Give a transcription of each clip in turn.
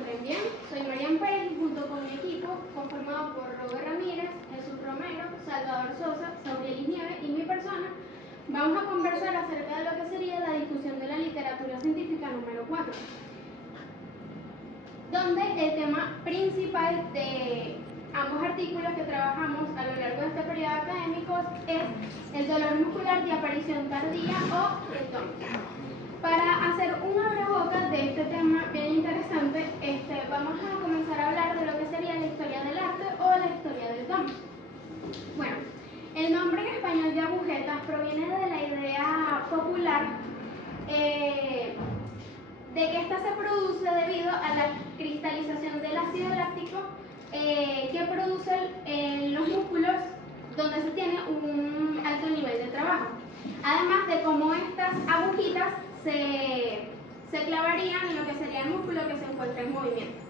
encuentren bien. Soy Marian Pérez y junto con mi equipo, conformado por Robert Ramírez, Jesús Romero, Salvador Sosa, Saurielis Nieves y mi persona, vamos a conversar acerca de lo que sería la discusión de la literatura científica número 4, donde el tema principal de ambos artículos que trabajamos a lo largo de este periodo académico es el dolor muscular de aparición tardía o el DOMS. Para hacer un abrebocas de este tema bien interesante, vamos a comenzar a hablar de lo que sería la historia del arte o la historia del DOMS. Bueno, el nombre en español de agujetas proviene de la idea popular de que esta se produce debido a la cristalización del ácido láctico que produce los músculos donde se tiene un alto nivel de trabajo. Además de cómo estas agujitas se clavarían en lo que sería el músculo que se encuentra en movimiento.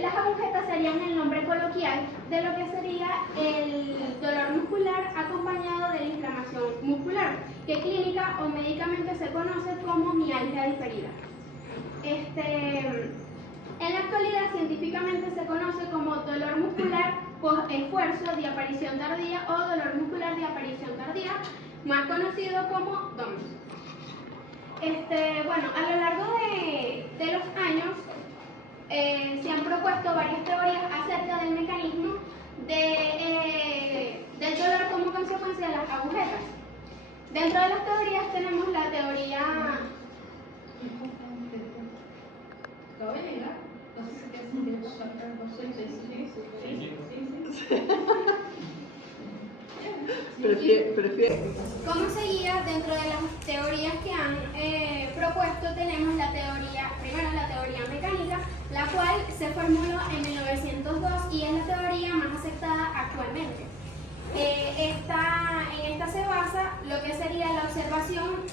Las agujetas serían el nombre coloquial de lo que sería el dolor muscular acompañado de la inflamación muscular, que clínica o médicamente se conoce como mialgia diferida. En la actualidad científicamente se conoce como dolor muscular por esfuerzo de aparición tardía o dolor muscular de aparición tardía, más conocido como DOMS. Bueno, a lo largo de los años se han propuesto varias teorías acerca del mecanismo del dolor como consecuencia de las agujetas. Dentro de las teorías tenemos la teoría... Como seguía, dentro de las teorías que han propuesto tenemos primero la teoría mecánica, la cual se formuló en 1902 y es la teoría más aceptada actualmente. En esta se basa lo que sería la observación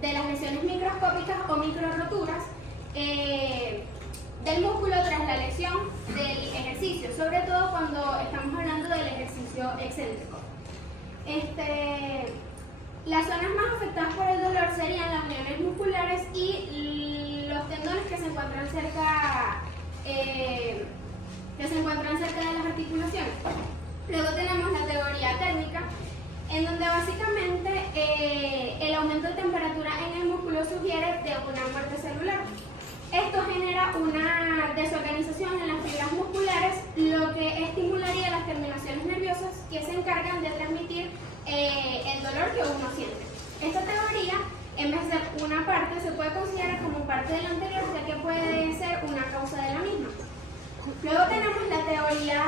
de las lesiones microscópicas o microroturas del músculo tras la lesión del ejercicio, sobre todo cuando estamos hablando del ejercicio excéntrico. Las zonas más afectadas por el dolor serían las uniones musculares y los tendones que se encuentran cerca de las articulaciones. Luego tenemos la teoría térmica, en donde básicamente el aumento de temperatura en el músculo sugiere de una muerte celular. Esto genera una desorganización en las fibras musculares, lo que estimularía las terminaciones nerviosas que se encargan de transmitir el dolor que uno siente. Esta teoría, en vez de ser una parte, se puede considerar como parte de la anterior, ya que puede ser una causa de la misma. Luego tenemos la teoría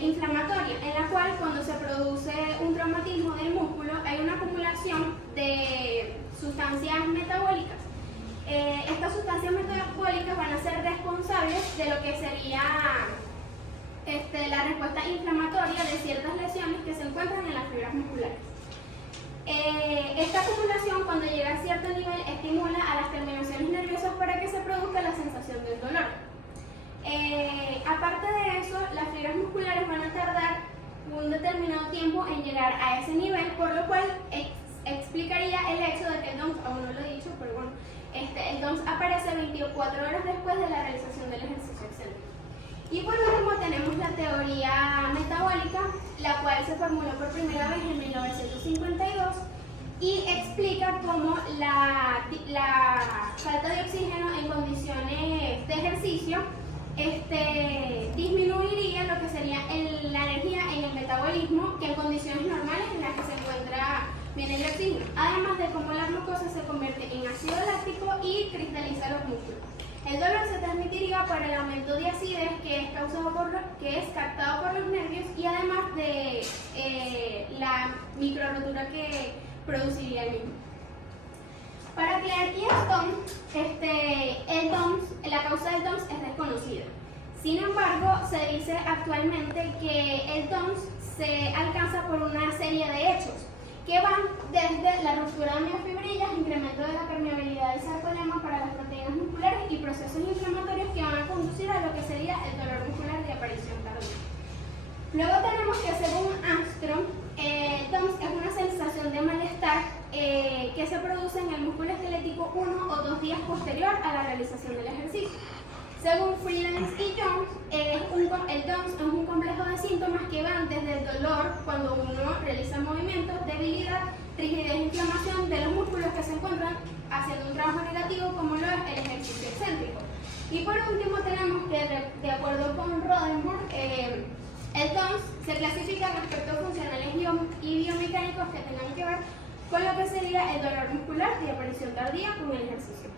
inflamatoria, en la cual cuando se produce un traumatismo del músculo hay una acumulación de sustancias metabólicas. Estas sustancias metabólicas van a ser responsables de lo que sería la respuesta inflamatoria de ciertas lesiones que se encuentran en las fibras musculares. Esta acumulación, cuando llega a cierto nivel, estimula a las terminaciones nerviosas para que se produzca la sensación del dolor. Aparte de eso, las fibras musculares van a tardar un determinado tiempo en llegar a ese nivel, por lo cual explicaría el hecho de que el DOMS, aún no lo he dicho, pero bueno, el DOMS aparece 24 horas después de la realización del ejercicio excéntrico. Y por último tenemos la teoría metabólica, la cual se formuló por primera vez en 1952 y explica cómo la falta de oxígeno en condiciones de ejercicio disminuiría lo que sería la energía en el metabolismo, que en condiciones normales en las que se encuentra bien el oxígeno, además de cómo la glucosa se convierte en ácido láctico y cristaliza los músculos. El dolor se transmitiría por el aumento de acidez que es captado por los nervios y además de la microrotura que produciría el mismo. Para Clark y Stone, la causa del DOMS es desconocida. Sin embargo, se dice actualmente que el DOMS se alcanza por una serie de hechos que van desde la ruptura de miofibrillas, incremento de la permeabilidad del sarcolemma para las proteínas musculares y procesos inflamatorios que van a conducir a lo que sería el dolor muscular de aparición tardía. Luego tenemos que, según Armstrong, DOMS es una sensación de malestar que se produce en el músculo esquelético 1 o 2 días posterior a la realización del ejercicio. Según Freelance y Jones, el DOMS es un complejo de síntomas que van desde el dolor cuando uno realiza movimientos, debilidad, rigidez e inflamación de los músculos que se encuentran haciendo un trabajo negativo como lo es el ejercicio excéntrico. Y por último tenemos que, de acuerdo con Rodenburg, el DOMS se clasifica en aspectos funcionales y biomecánicos que tengan que ver con lo que sería el dolor muscular de aparición tardía con el ejercicio.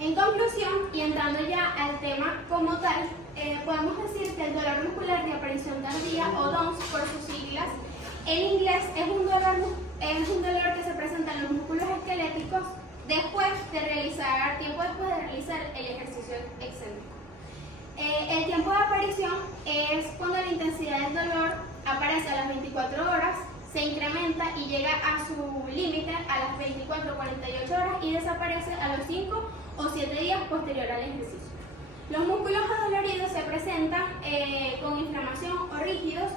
En conclusión, y entrando ya al tema como tal, podemos decir que el dolor muscular de aparición tardía, o DOMS por sus siglas, en inglés es un dolor que se presenta en los músculos esqueléticos tiempo después de realizar el ejercicio excéntrico. El tiempo de aparición es cuando la intensidad del dolor aparece a las 24 horas, se incrementa y llega a su límite a las 24 o 48 horas y desaparece a los 5 o 7 días posterior al ejercicio. Los músculos adoloridos se presentan con inflamación o rígidos,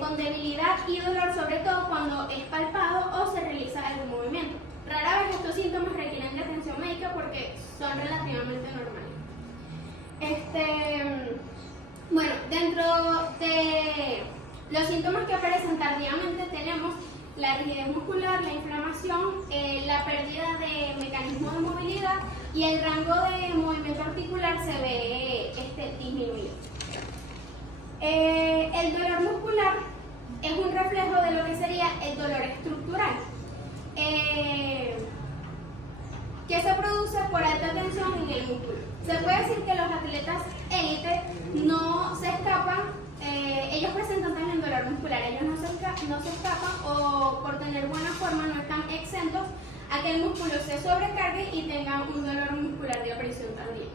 con debilidad y dolor, sobre todo cuando es palpado o se realiza algún movimiento. Rara vez estos síntomas requieren de atención médica porque son relativamente normales. Bueno, dentro de los síntomas que aparecen tardíamente tenemos la rigidez muscular, la inflamación, la pérdida de mecanismo de movilidad y el rango de movimiento articular se ve disminuido. El dolor muscular es un reflejo de lo que sería el dolor estructural, que se produce por alta tensión en el músculo. Se puede decir que los atletas élite no se escapan, ellos presentan también dolor muscular, ellos no se escapan o por tener buena forma no están exentos a que el músculo se sobrecargue y tengan un dolor muscular de aparición tardía.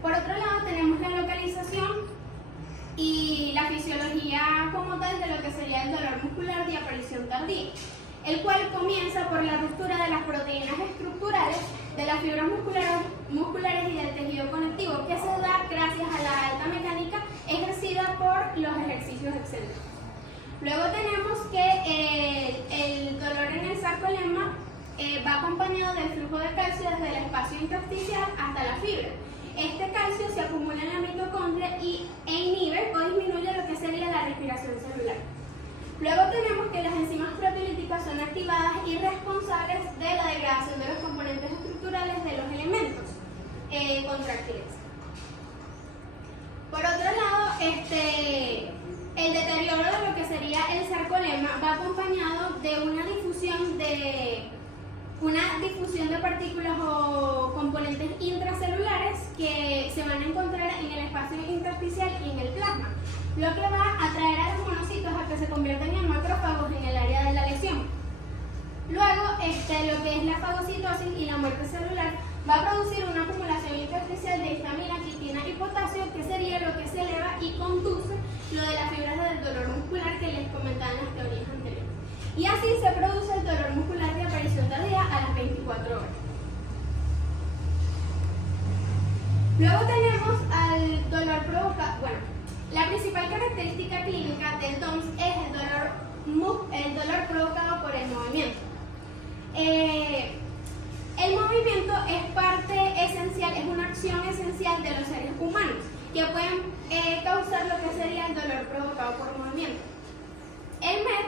Por otro lado tenemos la localización y la fisiología como tal de lo que sería el dolor muscular de aparición tardía, el cual comienza por la ruptura de las proteínas estructurales, de las fibras musculares y del tejido conectivo, que se da gracias a la alta mecánica ejercida por los ejercicios excéntricos. Luego tenemos que el dolor en el sarcolemma va acompañado del flujo de calcio desde el espacio intersticial hasta la fibra. Este calcio se acumula en la mitocondria e inhibe o disminuye lo que sería la respiración celular. Luego tenemos que las enzimas proteolíticas son activadas y responsables de la degradación de los componentes estructurales de los elementos contráctiles. Por otro lado, el deterioro de lo que sería el sarcolemma va acompañado de una difusión de partículas o componentes intracelulares que se van a encontrar en el espacio intersticial y en el plasma, lo que va a atraer a los monocitos a que se conviertan en macrófagos en el área de la lesión. Luego, lo que es la fagocitosis y la muerte celular va a producir una acumulación intersticial de histamina, quitina y potasio, que sería lo que se eleva y conduce lo de las fibras del dolor muscular que les comentaba en las teorías anteriores. Y así se produce el dolor muscular de aparición tardía a las 24 horas. Luego tenemos al dolor provocado. Bueno, la principal característica clínica del DOMS es el dolor provocado por el movimiento. El movimiento es parte esencial, es una acción esencial de los seres humanos que pueden causar lo que sería el dolor provocado por movimiento. El MED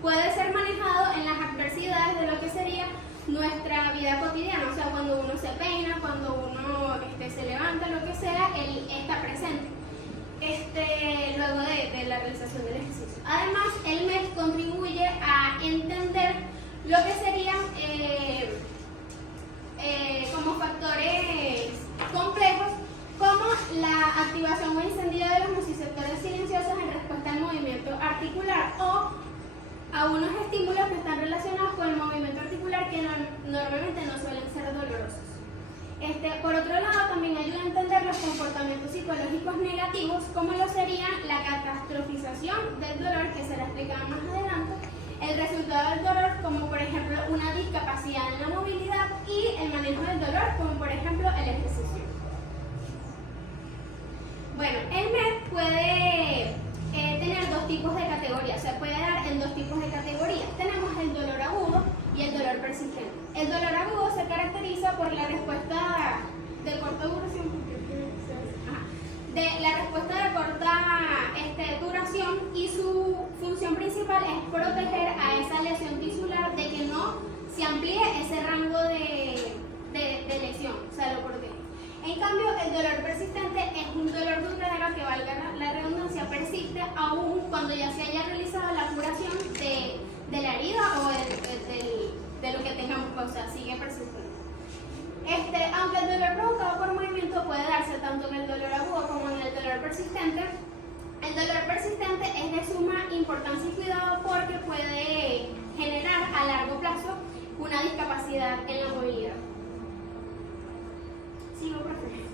puede ser manejado en las adversidades de lo que sería nuestra vida cotidiana, o sea, cuando uno se peina, cuando uno se levanta, lo que sea, él está presente luego de la realización del ejercicio. Además, el MED contribuye a entender lo que serían como factores complejos, como la activación o incendio de los nociceptores silenciosos en respuesta al movimiento articular o a unos estímulos que están relacionados con el movimiento articular que normalmente no suelen ser dolorosos. Por otro lado, también ayuda a entender los comportamientos psicológicos negativos, como lo sería la catastrofización del dolor, que será explicado más adelante, el resultado del dolor, como por ejemplo una discapacidad en la movilidad, y el manejo del dolor, como por ejemplo el ejercicio. Bueno, el MED puede tener dos tipos de categorías, se puede dar en dos tipos de categorías. Tenemos el dolor agudo y el dolor persistente. El dolor agudo se caracteriza por la respuesta de corta duración, duración, y su función principal es proteger a esa lesión tisular de que no se amplíe ese rango de lesión, o sea, lo protege. En cambio, el dolor persistente es un dolor duradero que, valga la redundancia, persiste aún cuando ya se haya realizado la curación de la herida o de lo que tengamos, o sea, sigue persistiendo. Aunque el dolor provocado por movimiento puede darse tanto en el dolor agudo como en el dolor persistente, el dolor persistente es de suma importancia y cuidado porque puede generar a largo plazo una discapacidad en la movilidad. Sigo, profe.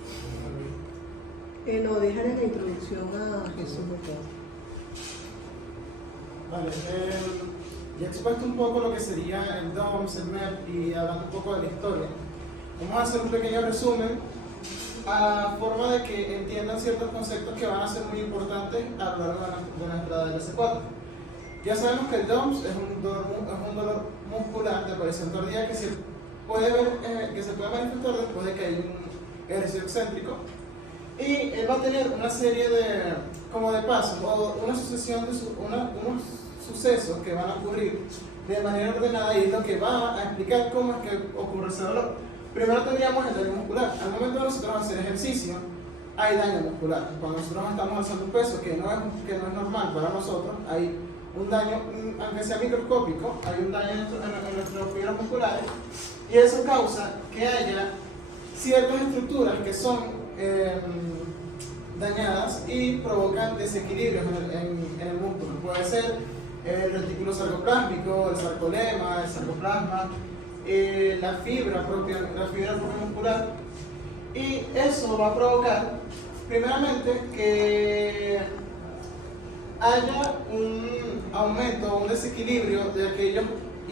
No, déjale la introducción a Jesús, por favor. Vale, ya he expuesto un poco lo que sería el DOMS, el MEP, y hablando un poco de la historia. Vamos a hacer un pequeño resumen a forma de que entiendan ciertos conceptos que van a ser muy importantes a lo largo de nuestra DLC4. Ya sabemos que el DOMS es un dolor muscular de aparición tardía que se puede manifestar después de que hay un ejercicio excéntrico, y él va a tener una serie de pasos o una sucesión de unos sucesos que van a ocurrir de manera ordenada, y es lo que va a explicar cómo es que ocurre ese dolor. Primero tendríamos el daño muscular. Al momento de nosotros hacer ejercicio hay daño muscular. Cuando nosotros estamos alzando un peso que no es normal para nosotros, hay un daño, aunque sea microscópico, hay un daño en nuestras fibras musculares, y eso causa que haya ciertas estructuras que son dañadas y provocan desequilibrios en el músculo. Puede ser el retículo sarcoplásmico, el sarcolema, el sarcoplasma, la fibra propia muscular, y eso va a provocar primeramente que haya un aumento o un desequilibrio de aquellos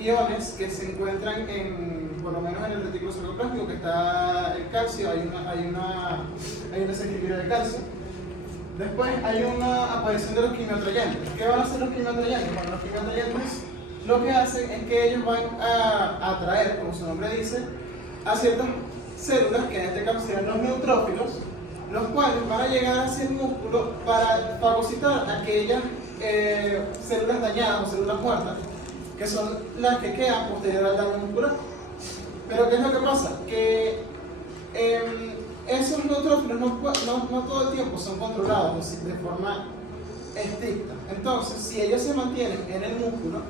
iones que se encuentran por lo menos en el retículo sarcoplásmico, que está el calcio, hay un desequilibrio de calcio. Después hay una aparición de los quimioatrayentes. ¿Qué van a hacer los quimioatrayentes? Bueno, los quimioatrayentes lo que hacen es que ellos van a atraer, como su nombre dice, a ciertas células, que en este caso serían los neutrófilos, los cuales van a llegar hacia el músculo para fagocitar aquellas células dañadas o células muertas, que son las que quedan posterior al daño muscular. Pero ¿qué es lo que pasa? Que esos neutrófilos no todo el tiempo son controlados de forma estricta. Entonces, si ellos se mantienen en el músculo,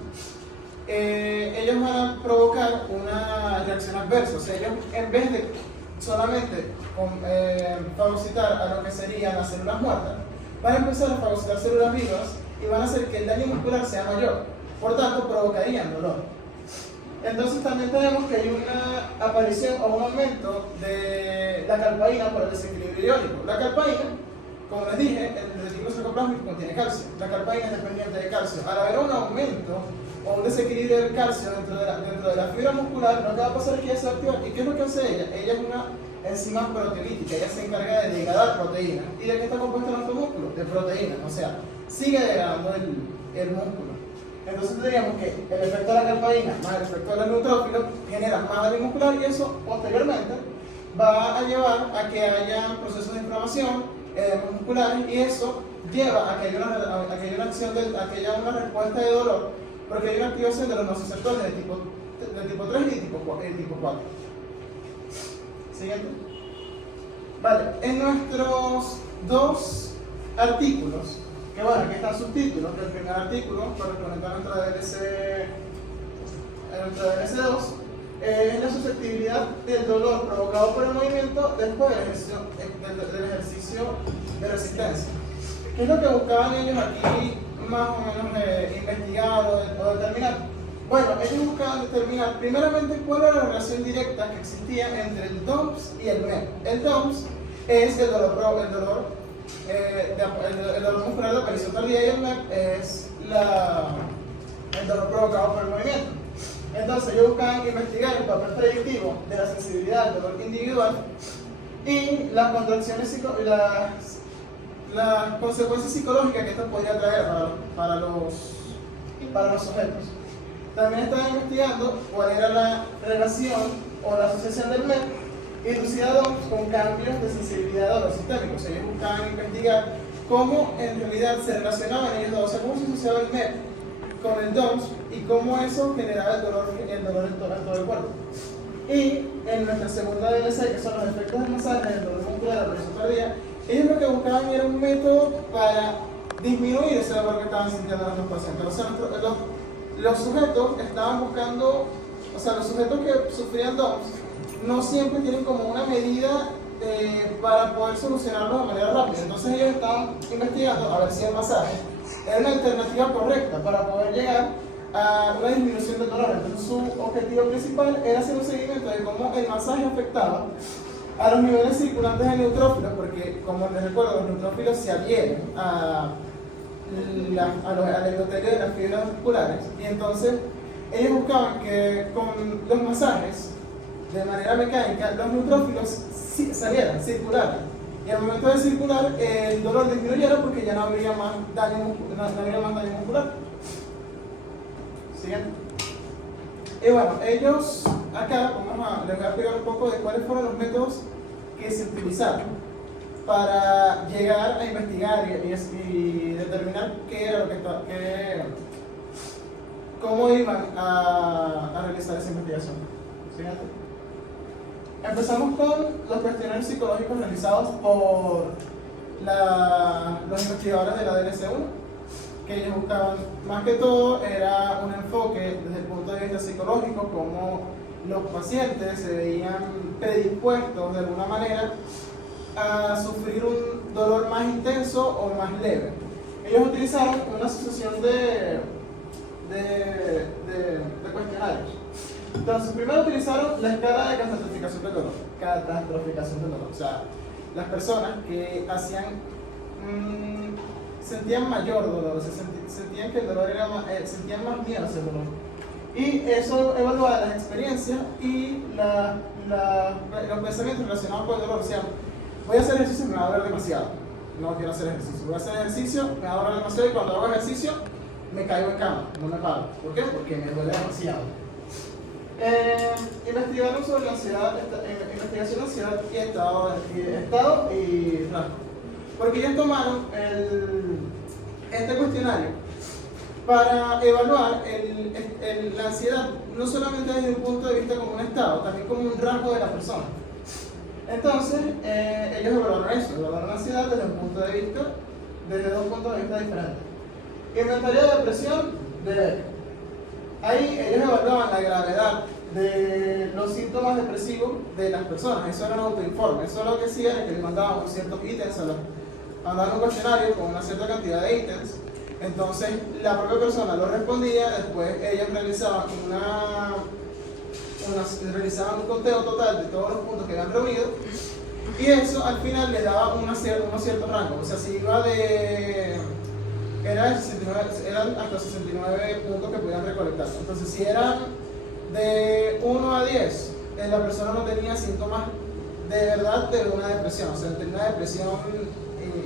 ellos van a provocar una reacción adversa. O sea, ellos, en vez de solamente fagocitar a lo que serían las células muertas, van a empezar a fagocitar células vivas y van a hacer que el daño muscular sea mayor. Por tanto, provocarían dolor. Entonces también tenemos que hay una aparición o un aumento de la calpaína por el desequilibrio iónico. La calpaína, como les dije, el retículo sarcoplásmico contiene calcio. La calpaína es dependiente de calcio. Al haber un aumento o un desequilibrio del calcio dentro de la fibra muscular, lo que va a pasar es que ella se va a activar. ¿Y qué es lo que hace ella? Ella es una enzima proteolítica. Ella se encarga de degradar proteínas. ¿Y de qué está compuesto nuestro músculo? De proteínas. O sea, sigue degradando el músculo. Entonces tendríamos que el efecto de la calpaína más el efecto de los neutrófilos genera más daño muscular, y eso posteriormente va a llevar a que haya procesos de inflamación musculares, y eso lleva a que haya una respuesta de dolor, porque hay una activación de los nociceptores de tipo 3 y tipo 4. Siguiente. Vale, en nuestros dos artículos, que bueno, aquí están subtítulos. El primer artículo, correspondiente a nuestra DLC2, es la susceptibilidad del dolor provocado por el movimiento después del ejercicio de resistencia. ¿Qué es lo que buscaban ellos aquí, más o menos investigar o determinar? Bueno, ellos buscaban determinar primeramente cuál era la relación directa que existía entre el DOMS y el MEP. El DOMS es el dolor muscular de aparición tardía, y el MEP es el dolor provocado por el movimiento. Entonces ellos buscaban investigar el papel predictivo de la sensibilidad del dolor individual y las contracciones las consecuencias psicológicas que esto podría traer para los sujetos. también estaban investigando cuál era la relación o la asociación del MEP inducida a DOMS con cambios de sensibilidad a dolor sistémico. O sea, ellos buscaban investigar cómo en realidad se relacionaban ellos dos, o sea, cómo se asociaba el MEP con el DOMS y cómo eso generaba el dolor en todo el cuerpo. Y en nuestra segunda DLC, que son los efectos del masaje, el dolor muscular, la presión cardíaca, ellos lo que buscaban era un método para disminuir ese dolor que estaban sintiendo los pacientes. O sea, los sujetos estaban buscando, o sea, los sujetos que sufrían DOMS no siempre tienen como una medida para poder solucionarlo de manera rápida. Entonces ellos estaban investigando a ver si el masaje era una alternativa correcta para poder llegar a una disminución del dolor. Entonces su objetivo principal era hacer un seguimiento de cómo el masaje afectaba a los niveles circulantes de neutrófilos, porque como les recuerdo, los neutrófilos se adhieren al endotelio de las fibras musculares, y entonces ellos buscaban que con los masajes de manera mecánica los neutrófilos salieran, circularan, y al momento de circular el dolor disminuyera porque ya no habría más daño muscular. Siguiente. Y bueno, ellos acá les voy a explicar un poco de cuáles fueron los métodos que se utilizaron para llegar a investigar y determinar qué era lo cómo iban a realizar esa investigación. Siguiente. Empezamos con los cuestionarios psicológicos realizados por los investigadores de la DLC-1, que ellos buscaban, más que todo, era un enfoque desde el punto de vista psicológico, como los pacientes se veían predispuestos de alguna manera a sufrir un dolor más intenso o más leve. Ellos utilizaron una asociación de cuestionarios. Entonces, primero utilizaron la escala de catastroficación del dolor. O sea, las personas que sentían mayor dolor, sentían que el dolor era sentían más miedo hacia el dolor. Y eso evaluaba las experiencias y los pensamientos relacionados con el dolor. O sea, voy a hacer ejercicio y me va a doler demasiado. No quiero hacer ejercicio. Voy a hacer ejercicio, me va a doler demasiado, y cuando hago ejercicio me caigo en cama, no me paro. ¿Por qué? Porque me duele demasiado. Investigaron sobre la ansiedad, investigación de ansiedad y estado y rasgo. Porque ellos tomaron este cuestionario para evaluar la ansiedad, no solamente desde un punto de vista como un estado, también como un rasgo de la persona. Entonces, ellos evaluaron la ansiedad desde dos puntos de vista diferentes. Inventario de depresión de Beck. Ahí ellos evaluaban la gravedad de los síntomas depresivos de las personas. Eso era un autoinforme. Eso lo que hacía era que le mandaban unos ciertos ítems mandaban un cuestionario con una cierta cantidad de ítems. Entonces la propia persona lo respondía, después ellos realizaban un conteo total de todos los puntos que habían reunido, y eso al final les daba unos ciertos rangos. O sea, si iba eran hasta 69 puntos que podían recolectar. Entonces, si eran de 1 a 10, la persona no tenía síntomas de verdad de una depresión, o sea, tenía una depresión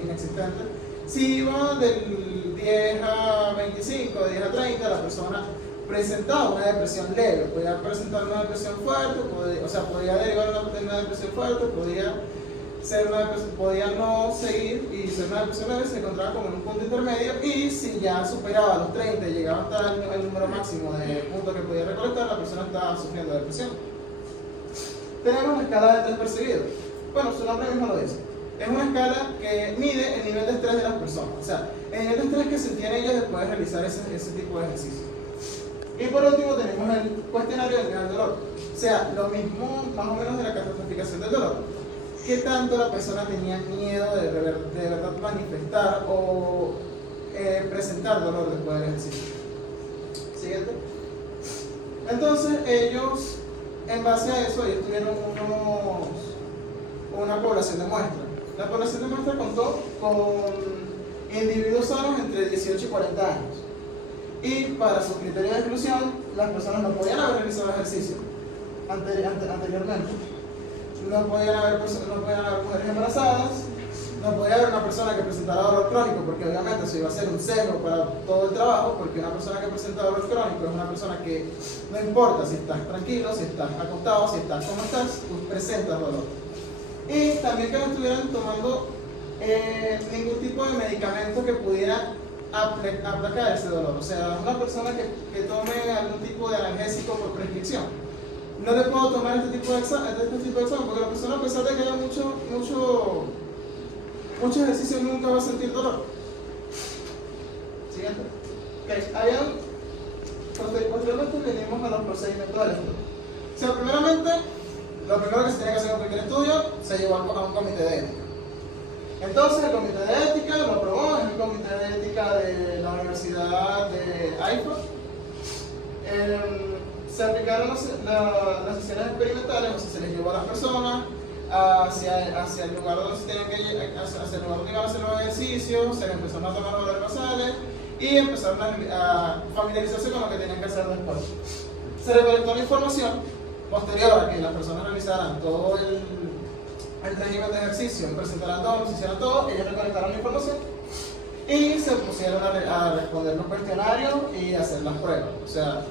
inexistente. Si iba del 10 a 25, de 10 a 30, la persona presentaba una depresión leve, podía presentar una depresión fuerte, podía derivar de una depresión fuerte, podía no seguir y ser una depresión leve, se encontraba como en un punto intermedio, y si ya superaba los 30 y llegaba hasta el número máximo de puntos que podía recolectar, la persona estaba sufriendo de depresión. Tenemos la escala de estrés percibido. Bueno, su nombre mismo lo dice. Es una escala que mide el nivel de estrés de las personas, o sea, el nivel de estrés que sentían ellos después de realizar ese tipo de ejercicio. Y por último tenemos el cuestionario del nivel del dolor, o sea, lo mismo más o menos de la catastroficación del dolor. ¿Qué tanto la persona tenía miedo de verdad manifestar o presentar dolor después del ejercicio? Siguiente. Entonces ellos, en base a eso, ellos tuvieron una población de muestra. La población de muestra contó con individuos sanos entre 18 y 40 años. Y para sus criterios de exclusión, las personas no podían haber realizado ejercicio anteriormente. No podían haber mujeres embarazadas, no podía haber una persona que presentara dolor crónico, porque obviamente eso iba a ser un sesgo para todo el trabajo, porque una persona que presenta dolor crónico es una persona que no importa si estás tranquilo, si estás acostado, si estás como estás, tú presentas dolor. Y también que no estuvieran tomando ningún tipo de medicamento que pudiera aplacar ese dolor. O sea, una persona que tome algún tipo de analgésico por prescripción. No le puedo tomar este tipo de examen, porque la persona, a pesar de que haya mucho ejercicio, nunca va a sentir dolor. Siguiente. Posteriormente venimos a los procedimientos del estudio. O sea, primeramente, lo primero que se tiene que hacer en cualquier estudio, se llevó a un comité de ética. Entonces, el comité de ética lo aprobó, es el comité de ética de la Universidad de Haifa. Se aplicaron las sesiones experimentales, o sea, se les llevó a las personas hacia el lugar donde se tenían que hacia el lugar donde iban a hacer los ejercicios, se les empezaron a tomar los valores basales y empezaron a familiarizarse con lo que tenían que hacer después. Se recolectó la información posterior a que las personas realizaran todo el régimen de ejercicio, presentaran todo, hicieran todo, ellos recolectaron la información y se pusieron a responder los cuestionarios y hacer las pruebas. O sea,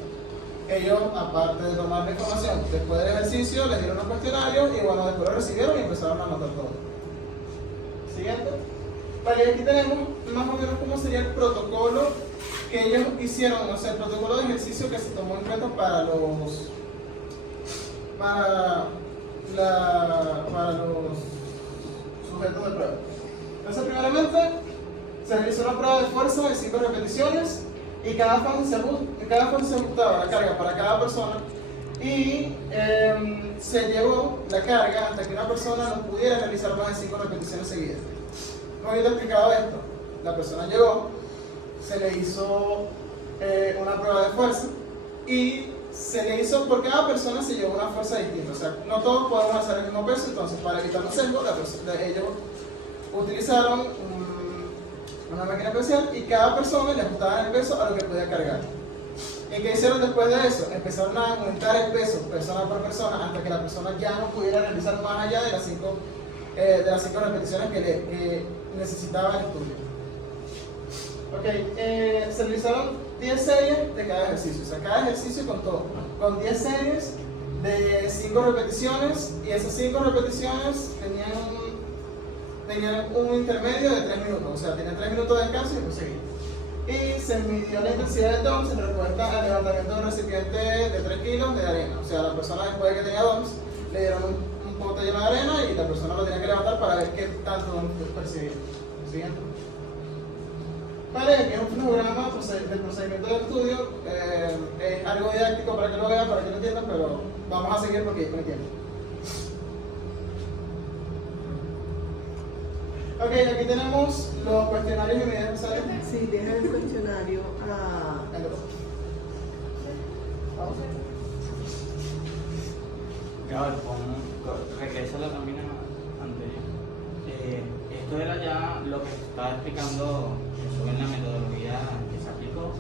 ellos, aparte de tomar la información después del ejercicio, les dieron los cuestionarios y bueno, después lo recibieron y empezaron a anotar todo. Siguiente. Vale, aquí tenemos más o menos cómo sería el protocolo que ellos hicieron, o sea, el protocolo de ejercicio que se tomó en cuenta para los sujetos de prueba. Entonces, primeramente, se realizó una prueba de fuerza de 5 repeticiones y cada fase se ajustaba la carga para cada persona y se llevó la carga hasta que una persona no pudiera realizar más de 5 repeticiones seguidas. Como yo te he explicado esto, la persona llegó, se le hizo una prueba de fuerza y se le hizo, por cada persona se llevó una fuerza distinta, o sea, no todos podemos hacer el mismo peso, entonces para evitar los sesgos, ellos utilizaron una máquina especial y cada persona le ajustaban el peso a lo que podía cargar. ¿Y qué hicieron después de eso? Empezaron a aumentar el peso persona por persona hasta que la persona ya no pudiera realizar más allá de las 5 repeticiones que necesitaba el estudio. Ok, se realizaron 10 series de cada ejercicio, o sea, cada ejercicio con 10 series de 5 repeticiones y esas 5 repeticiones tenían un intermedio de 3 minutos, o sea, tenían 3 minutos de descanso y después seguir. Y se midió la intensidad del DOMS en respuesta al levantamiento de un recipiente de 3 kilos de arena, o sea, la persona después de que tenía DOMS le dieron un pote lleno de arena y la persona lo tenía que levantar para ver qué tanto DOMS percibía. Siguiente. Vale, aquí es un fluograma del procedimiento del estudio, es algo didáctico para que lo vean, para que lo entiendan, pero vamos a seguir porque ya no entiendo. Ok, aquí tenemos los cuestionarios y medidas necesarias. Sí, deja el cuestionario a... Vamos. Claro, regresa la lámina anterior. Esto era ya lo que estaba explicando sobre la metodología que se aplicó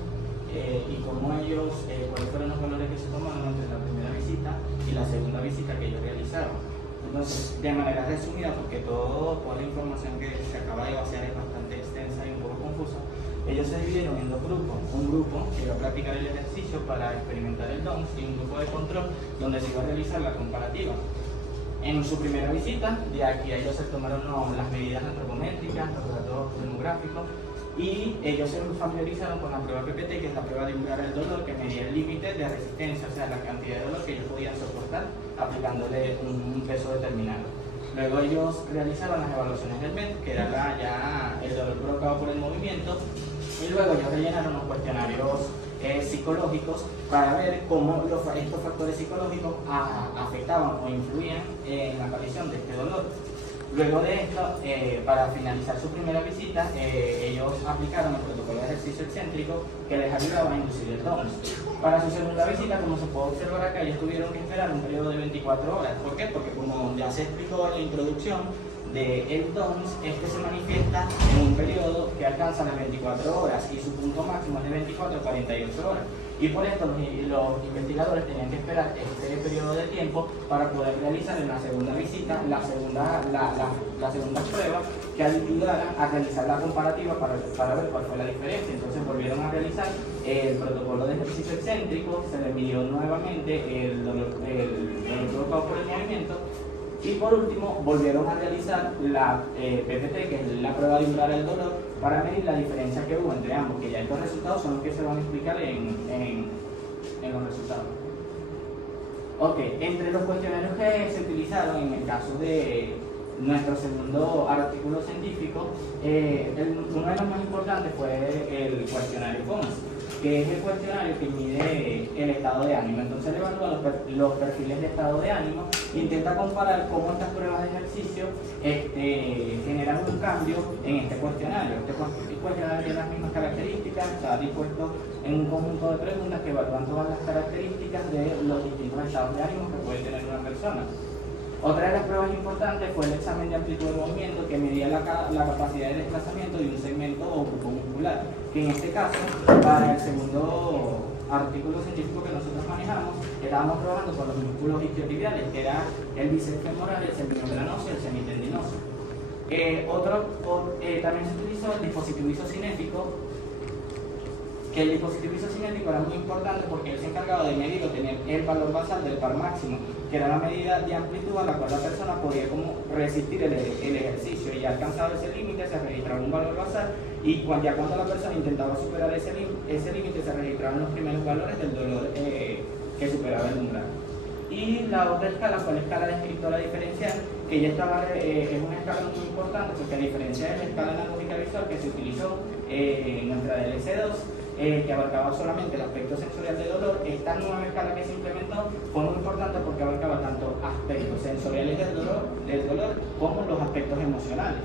y cómo ellos, cuáles fueron los valores que se tomaron entre la primera visita y la segunda visita que ellos realizaron. Entonces, de manera resumida, porque toda la información que se acaba de vaciar es bastante extensa y un poco confusa, ellos se dividieron en 2 grupos. Un grupo que iba a practicar el ejercicio para experimentar el DOMS y un grupo de control donde se iba a realizar la comparativa. En su primera visita, de aquí ellos se tomaron las medidas antropométricas, los datos demográficos y ellos se familiarizaron con la prueba PPT, que es la prueba de umbral del dolor, que medía el límite de resistencia, o sea, la cantidad de dolor que ellos podían soportar aplicándole un peso determinado. Luego ellos realizaron las evaluaciones del MET, que era ya el dolor provocado por el movimiento, y luego ellos rellenaron los cuestionarios psicológicos para ver cómo estos factores psicológicos afectaban o influían en la aparición de este dolor. Luego de esto, para finalizar su primera visita, ellos aplicaron el protocolo de ejercicio excéntrico que les ayudaba a inducir el DOMS. Para su segunda visita, como se puede observar acá, ellos tuvieron que esperar un periodo de 24 horas. ¿Por qué? Porque como ya se explicó en la introducción, el DOMS se manifiesta en un periodo que alcanza las 24 horas y su punto máximo es de 24 a 48 horas. y por esto los investigadores tenían que esperar este periodo de tiempo para poder realizar en la segunda visita la segunda prueba que ayudara a realizar la comparativa para ver cuál fue la diferencia. Entonces volvieron a realizar el protocolo de ejercicio excéntrico, se le midió nuevamente el dolor provocado por el movimiento. Y por último, volvieron a realizar la PPT, que es la prueba de umbral del dolor, para medir la diferencia que hubo entre ambos, que ya estos resultados son los que se van a explicar en los resultados. Ok, entre los cuestionarios que se utilizaron en el caso de nuestro segundo artículo científico, uno de los más importantes fue el cuestionario COMS, que es el cuestionario que mide el estado de ánimo. Entonces evalúa los perfiles de estado de ánimo, intenta comparar cómo estas pruebas de ejercicio generan un cambio en este cuestionario. Este cuestionario tiene las mismas características, está dispuesto en un conjunto de preguntas que evalúan todas las características de los distintos estados de ánimo que puede tener una persona. Otra de las pruebas importantes fue el examen de amplitud de movimiento, que medía la capacidad de desplazamiento de un segmento o grupo muscular, que en este caso, para el segundo artículo científico que nosotros manejamos, estábamos trabajando con los músculos isquiotibiales, que era el bíceps femoral, el semimembranoso y el semitendinoso. También se utilizó el dispositivo isocinético, que el dispositivo isocinético era muy importante porque él se encargaba de medir o tener el valor basal del par máximo, que era la medida de amplitud a la cual la persona podía como resistir el ejercicio, y ya alcanzado ese límite se registraba un valor basal, y ya cuando la persona intentaba superar ese límite se registraban los primeros valores del dolor que superaba el umbral. Y la otra escala fue la escala descriptora diferencial, que ya estaba, es una escala muy importante porque a diferencia de la escala analógica visual que se utilizó en nuestra DLC2, que abarcaba solamente el aspecto sensorial de dolor, esta nueva escala que se implementó fue muy importante porque abarcaba tanto aspectos sensoriales del dolor como los aspectos emocionales.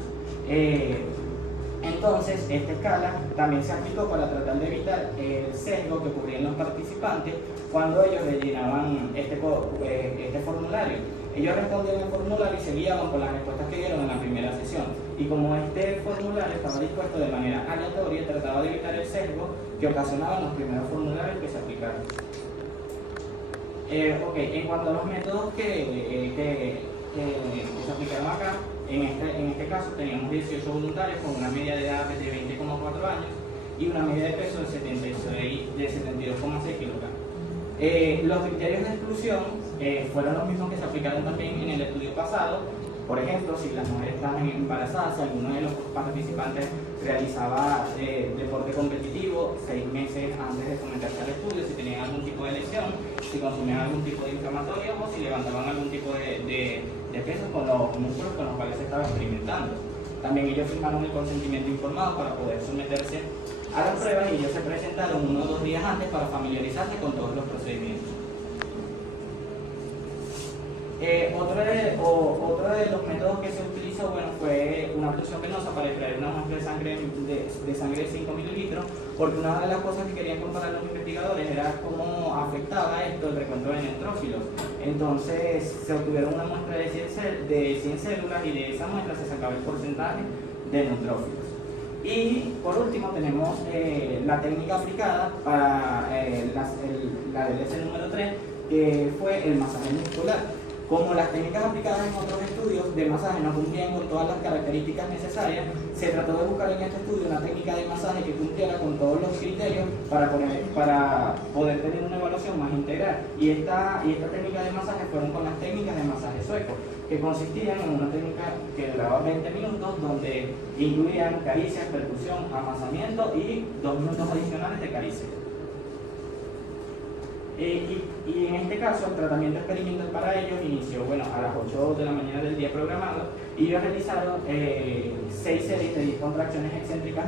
Entonces, esta escala también se aplicó para tratar de evitar el sesgo que ocurría en los participantes cuando ellos rellenaban este formulario. Ellos respondían el formulario y se guiaban por las respuestas que dieron en la primera sesión. Y como este formulario estaba dispuesto de manera aleatoria, trataba de evitar el sesgo que ocasionaban los primeros formularios que se aplicaron. En cuanto a los métodos que se aplicaron acá, en este caso teníamos 18 voluntarios con una media de edad de 20,4 años y una media de peso de 72,6 kilogramos. Los criterios de exclusión fueron los mismos que se aplicaron también en el estudio pasado. Por ejemplo, si las mujeres estaban embarazadas, si alguno de los participantes realizaba deporte competitivo 6 meses antes de someterse al estudio, si tenían algún tipo de lesión, si consumían algún tipo de inflamatorio o si levantaban algún tipo de peso con los músculos con los cuales se estaba experimentando. También ellos firmaron el consentimiento informado para poder someterse a las pruebas, y ellos se presentaron 1 o 2 días antes para familiarizarse con todos los procedimientos. Otro de los métodos que se utilizó fue una abducción venosa para extraer una muestra de sangre de 5 mililitros, porque una de las cosas que querían comparar los investigadores era cómo afectaba esto el recuento de neutrófilos. Entonces se obtuvieron una muestra de 100 células, y de esa muestra se sacaba el porcentaje de neutrófilos. Y por último tenemos la técnica aplicada para la DLC número 3, que fue el masaje muscular. Como las técnicas aplicadas en otros estudios de masaje no cumplían con todas las características necesarias, se trató de buscar en este estudio una técnica de masaje que cumpliera con todos los criterios para poder tener una evaluación más integral. Y esta técnica de masaje fueron con las técnicas de masaje sueco, que consistían en una técnica que duraba 20 minutos, donde incluían caricias, percusión, amasamiento y 2 minutos adicionales de caricias. Y en este caso el tratamiento experimental para ellos inició a las 8 de la mañana del día programado, y ellos realizaron 6 series de 10 contracciones excéntricas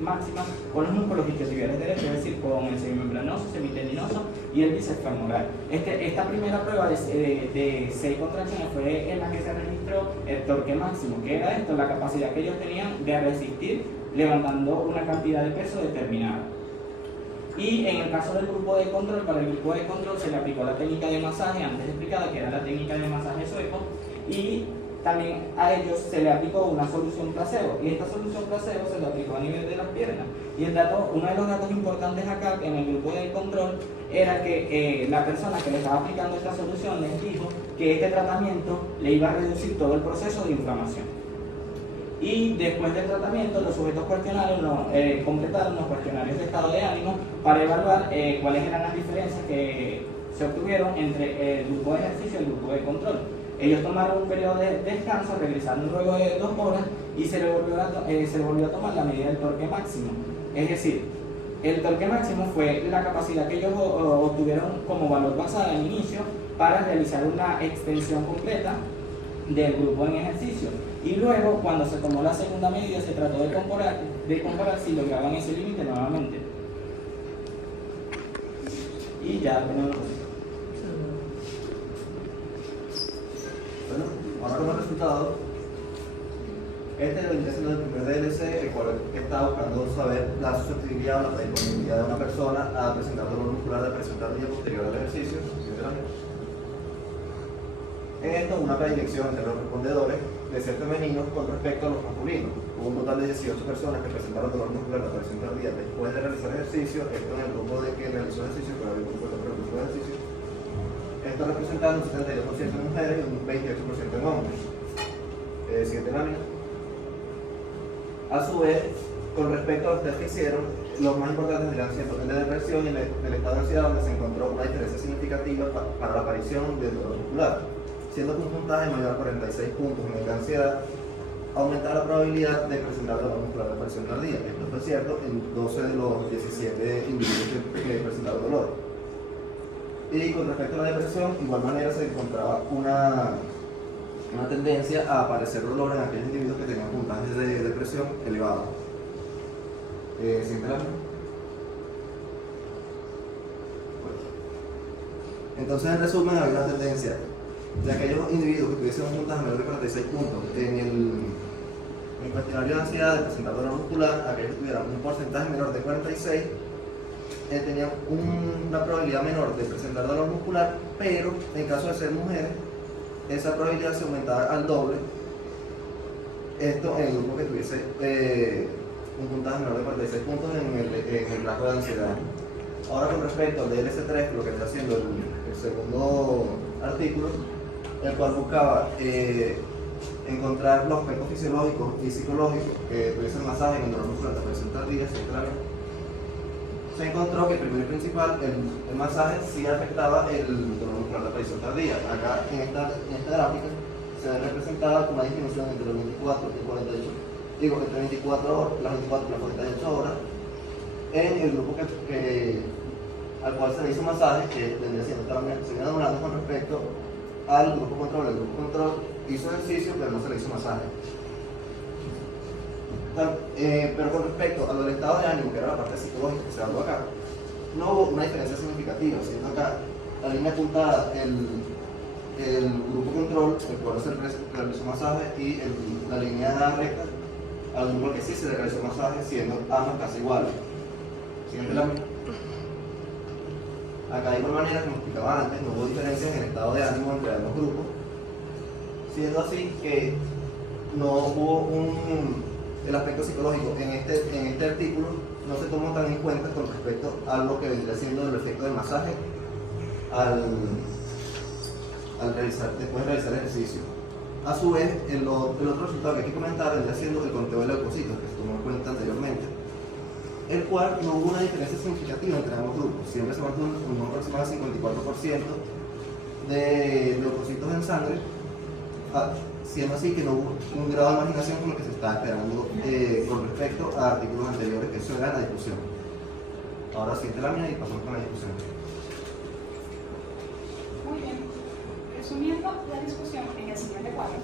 máximas con los músculos isquiotibiales derechos, es decir, con el semimembranoso, semitendinoso y el bíceps femoral. Esta primera prueba de 6 contracciones fue en la que se registró el torque máximo, que era esto, la capacidad que ellos tenían de resistir levantando una cantidad de peso determinada. Y en el caso del grupo de control, para el grupo de control se le aplicó la técnica de masaje antes explicada, que era la técnica de masaje sueco, y también a ellos se le aplicó una solución placebo, y esta solución placebo se le aplicó a nivel de las piernas. Y uno de los datos importantes acá en el grupo de control era que la persona que le estaba aplicando esta solución les dijo que este tratamiento le iba a reducir todo el proceso de inflamación. Y después del tratamiento, los sujetos completaron los cuestionarios de estado de ánimo para evaluar cuáles eran las diferencias que se obtuvieron entre el grupo de ejercicio y el grupo de control. Ellos tomaron un periodo de descanso, regresaron luego de 2 horas y se le volvió a tomar la medida del torque máximo. Es decir, el torque máximo fue la capacidad que ellos obtuvieron como valor basal al inicio para realizar una extensión completa del grupo en ejercicio. Y luego, cuando se tomó la segunda medida, se trató de comparar si lograban ese límite nuevamente. Y ya tenemos. Bueno, ahora como resultado, este vendría siendo el primer DLC, el cual está buscando saber la susceptibilidad o la disponibilidad de una persona a presentar dolor muscular de presión tardía posterior al ejercicio. En esto, una predilección entre los respondedores de ser femeninos con respecto a los masculinos. Hubo un total de 18 personas que presentaron dolor muscular de presión tardía después de realizar ejercicio, esto en el grupo de que realizó ejercicio, pero había un grupo de grupo de ejercicio. Esto representando un 72% en mujeres y un 28% en hombres. Siguiente lámina. A su vez, con respecto a los test que hicieron, los más importantes dirán siendo el de depresión y el estado de ansiedad, donde se encontró una diferencia significativa para la aparición del dolor muscular, siendo que un puntaje mayor a 46 puntos en el de ansiedad aumentaba la probabilidad de presentar dolor muscular de presión tardía. Esto fue cierto en 12 de los 17 individuos que presentaron dolor. Y con respecto a la depresión, de igual manera se encontraba una tendencia a aparecer dolor en aquellos individuos que tenían puntajes de depresión elevados. ¿Siguiente lámina? Entonces, en resumen, había una tendencia de aquellos individuos que tuviesen un puntaje menor de 46 puntos en el cuestionario de ansiedad de presentar dolor muscular, aquellos que tuvieran un porcentaje menor de 46 tenían una probabilidad menor de presentar dolor muscular, pero en caso de ser mujeres, esa probabilidad se aumentaba al doble. Esto en el grupo que tuviese un puntaje menor de 46 puntos en el rasgo de ansiedad. Ahora, con respecto al DLC3, lo que está haciendo el segundo artículo, el cual buscaba encontrar los aspectos fisiológicos y psicológicos que tuviesen masaje en el dolor muscular de presión tardía, se encontró que primero y principal el masaje sí afectaba el dolor muscular de presión tardía. Acá en esta gráfica se ve representada con una disminución entre los 24 y 48, entre 24 horas, las 24 y las 48 horas en el grupo al cual se le hizo masaje, que vendría siendo también hablando con respecto al grupo control. El grupo control hizo ejercicio, pero no se le hizo masaje. Pero con respecto a lo del estado de ánimo, que era la parte psicológica que se habló acá, no hubo una diferencia significativa, siendo acá la línea apuntada el grupo control, el cual se realizó masaje, y la línea recta al grupo que sí se le realizó masaje, siendo ambas casi iguales. Siguiente lámina. Acá, de igual manera, como explicaba antes, no hubo diferencias en el estado de ánimo entre ambos grupos, siendo así que no hubo el aspecto psicológico en este artículo no se tomó tan en cuenta con respecto a lo que vendría siendo el efecto del masaje después de realizar el ejercicio. A su vez, el otro resultado que hay que comentar vendría siendo el conteo de leucocitos, que se tomó en cuenta anteriormente, el cual no hubo una diferencia significativa entre ambos grupos. Siempre se mantuvo un aproximado del 54% de leucocitos en sangre, siendo así que no hubo un grado de marginación con lo que se estaba esperando con respecto a artículos anteriores, que eso era la discusión. Ahora siguiente lámina y pasamos con la discusión. Muy bien. Resumiendo la discusión en el siguiente cuadro,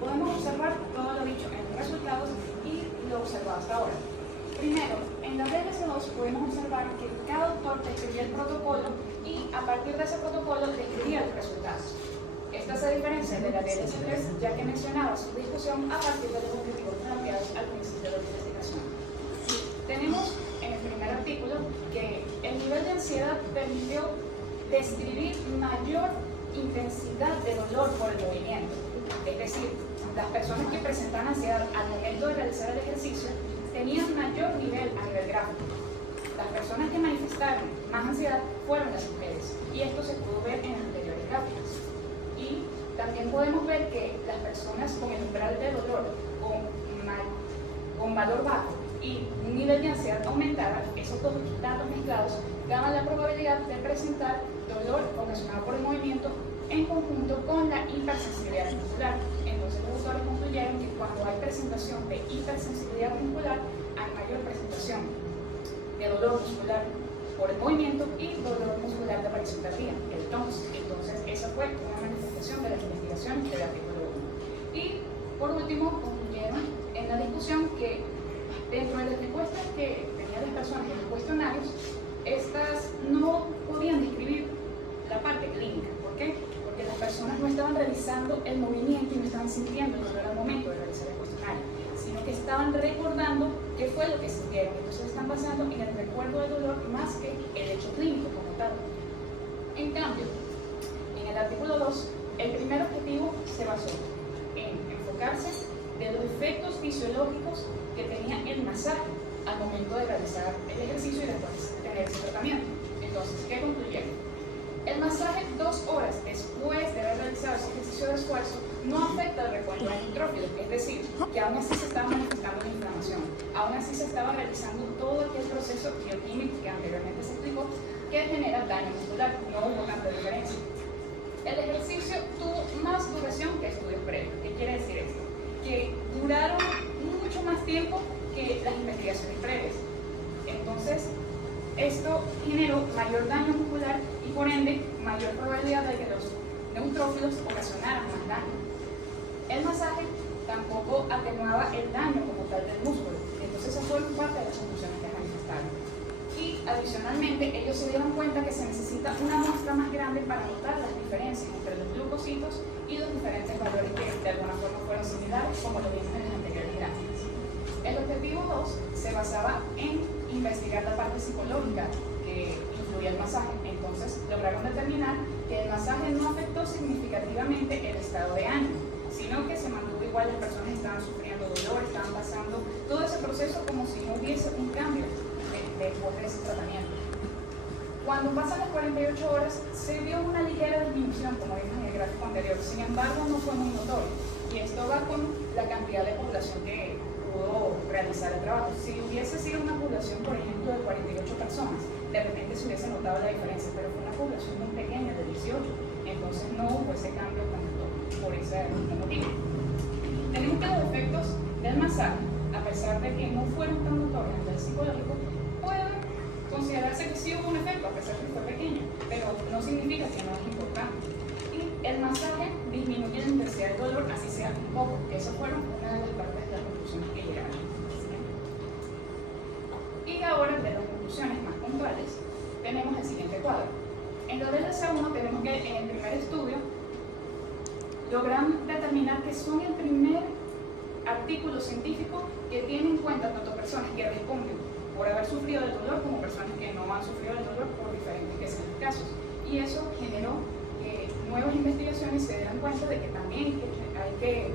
podemos observar todo lo dicho en los resultados y lo observado hasta ahora. Primero, en la DLC2 podemos observar que cada autor describía el protocolo y a partir de ese protocolo describía los resultados. Esta se diferencia de la DLC3, ya que mencionaba su discusión a partir de los objetivos planteados al principio de la investigación. Tenemos en el primer artículo que el nivel de ansiedad permitió describir mayor intensidad de dolor por el movimiento. Es decir, las personas que presentaban ansiedad al momento de realizar el ejercicio tenían mayor nivel a nivel gráfico. Las personas que manifestaron más ansiedad fueron las mujeres, y esto se pudo ver en las anteriores gráficas. Y también podemos ver que las personas con el umbral de dolor con valor bajo y un nivel de ansiedad aumentada, esos dos datos mezclados daban la probabilidad de presentar dolor ocasionado por el movimiento en conjunto con la hipersensibilidad muscular. Entonces los autores concluyeron que cuando hay presentación de hipersensibilidad muscular, hay mayor presentación de dolor muscular por el movimiento y dolor muscular de aparición tardía, el TONS. Entonces esa fue una manifestación de las investigaciones del artículo 1. Y por último concluyeron en la discusión que dentro de las respuestas que tenían las personas en los cuestionarios, estas no podían describir la parte clínica. ¿Por qué? Porque las personas no estaban realizando el movimiento y no estaban sintiendo el dolor al momento de realizar el cuestionario, sino que estaban recordando qué fue lo que sintieron. Entonces están basando en el recuerdo del dolor más que el hecho clínico como tal. En cambio, en el artículo 2, el primer objetivo se basó en enfocarse de los efectos fisiológicos que tenía el masaje al momento de realizar el ejercicio y después tener ese tratamiento. Entonces, ¿qué concluyeron? El masaje 2 horas después de haber realizado ese ejercicio de esfuerzo no afecta el recuento del nitrófilo, es decir, que aún así se estaba manifestando la inflamación, aún así se estaba realizando todo aquel proceso bioquímico que anteriormente se explicó que genera daño muscular, no hubo tanta diferencia. El ejercicio tuvo más duración que estudios previos. ¿Qué quiere decir esto? Que duraron mucho más tiempo que las investigaciones previas. Entonces, esto generó mayor daño muscular y por ende mayor probabilidad de que los neutrófilos ocasionaran más daño. El masaje tampoco atenuaba el daño como tal del músculo. Entonces esa fue parte de las conclusiones que manifestaron. Y adicionalmente ellos se dieron cuenta que se necesita una muestra más grande para notar las diferencias entre los glucositos y los diferentes valores que de alguna forma fueron similares, como lo vimos en las anteriores gráficas. El objetivo 2 se basaba en investigar la parte psicológica que incluía el masaje. Entonces lograron determinar que el masaje no afectó significativamente el estado de ánimo, sino que se mantuvo igual, las personas estaban sufriendo dolor, estaban pasando todo ese proceso como si no hubiese un cambio después de ese tratamiento. Cuando pasan las 48 horas, se vio una ligera disminución, como vimos en el gráfico anterior, sin embargo no fue muy notorio, y esto va con la cantidad de población que pudo realizar el trabajo. Si hubiese sido una población, por ejemplo, de 48 personas, de repente se hubiese notado la diferencia, pero fue una población muy pequeña, de 18, entonces no hubo ese cambio tan notorio por ese motivo. Tenemos que los efectos del masaje, a pesar de que no fueron tan notorios a nivel psicológico, pueden considerarse que sí hubo un efecto, a pesar de que fue pequeño, pero no significa que no es importante. Y el masaje disminuye la intensidad del dolor, así sea un poco. Esas fueron una de las partes de las conclusiones que llegaron. Y ahora, de las conclusiones más puntuales, tenemos el siguiente cuadro. En lo del S1 tenemos que en el primer estudio logran determinar que son el primer artículo científico que tiene en cuenta tanto personas que responden por haber sufrido del dolor como personas que no han sufrido del dolor por diferentes que sean los casos. Y eso generó que nuevas investigaciones se dieran cuenta de que también hay que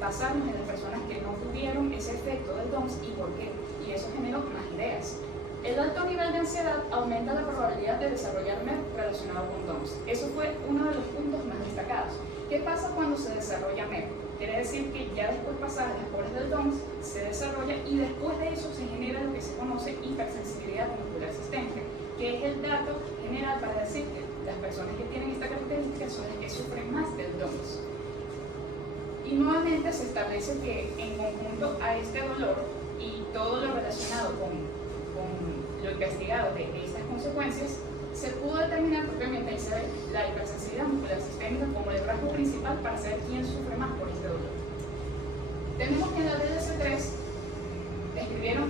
basarnos en las personas que no tuvieron ese efecto del DOMS y por qué. Y eso generó más ideas. El alto nivel de ansiedad aumenta la probabilidad de desarrollar MER relacionado con DOMS. Eso fue uno de los puntos más destacados. ¿Qué pasa cuando se desarrolla MER? Quiere decir que ya después pasadas las horas del DOMS se desarrolla y después de eso se genera lo que se conoce hipersensibilidad muscular sistémica, que es el dato general para decir que las personas que tienen esta característica son las que sufren más del DOMS. Y nuevamente se establece que en conjunto a este dolor y todo lo relacionado con lo investigado de estas consecuencias, se pudo determinar propiamente ahí se ve la hipersensibilidad muscular sistémica como el rasgo principal para saber quién sufre más por este dolor. Tenemos que en la DDS-3 describieron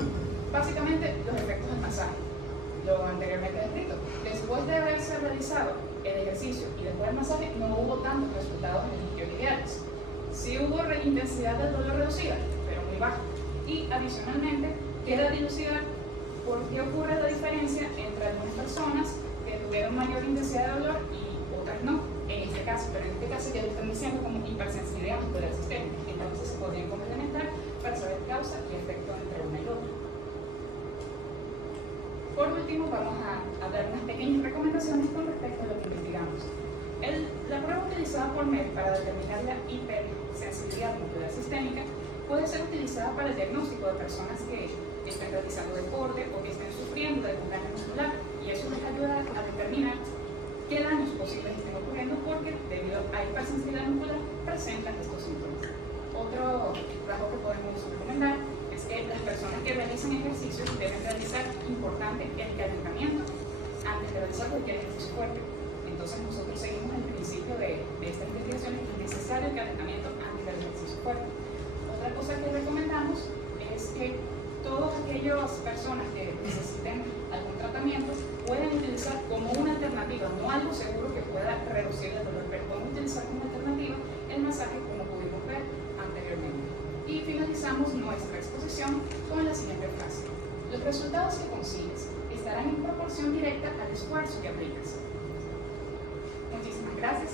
básicamente los efectos del masaje, lo anteriormente descrito. Después de haberse realizado el ejercicio y después del masaje, no hubo tantos resultados en los estudios ideales. Sí hubo intensidad del dolor reducida, pero muy baja. Y adicionalmente, queda dilucidar por qué ocurre la diferencia entre algunas personas que tuvieron mayor intensidad de dolor y otras no, en este caso, pero en este caso ya lo están diciendo como hipersensibilidad muscular sistémica. Entonces se podrían complementar para saber causa y efecto entre una y otra. Por último, vamos a dar unas pequeñas recomendaciones con respecto a lo que investigamos. La prueba utilizada por MED para determinar la hipersensibilidad muscular sistémica puede ser utilizada para el diagnóstico de personas que estén realizando deporte o que estén sufriendo de daño muscular, y eso les ayuda a determinar qué daños posibles estén ocurriendo porque debido a hipersensibilidad muscular presentan estos síntomas. Otro rasgo que podemos recomendar es que las personas que realizan ejercicios deben realizar importante el calentamiento antes de realizar cualquier ejercicio fuerte. Entonces nosotros seguimos el principio de esta investigación, que es necesario el calentamiento antes del ejercicio fuerte. Otra cosa que recomendamos es que todas aquellas personas que necesiten algún tratamiento pueden utilizar como una alternativa, no algo seguro que pueda reducir el dolor, pero pueden utilizar como alternativa el masaje, como pudimos ver anteriormente. Y finalizamos nuestra exposición con la siguiente frase: los resultados que consigues estarán en proporción directa al esfuerzo que aplicas. Muchísimas gracias.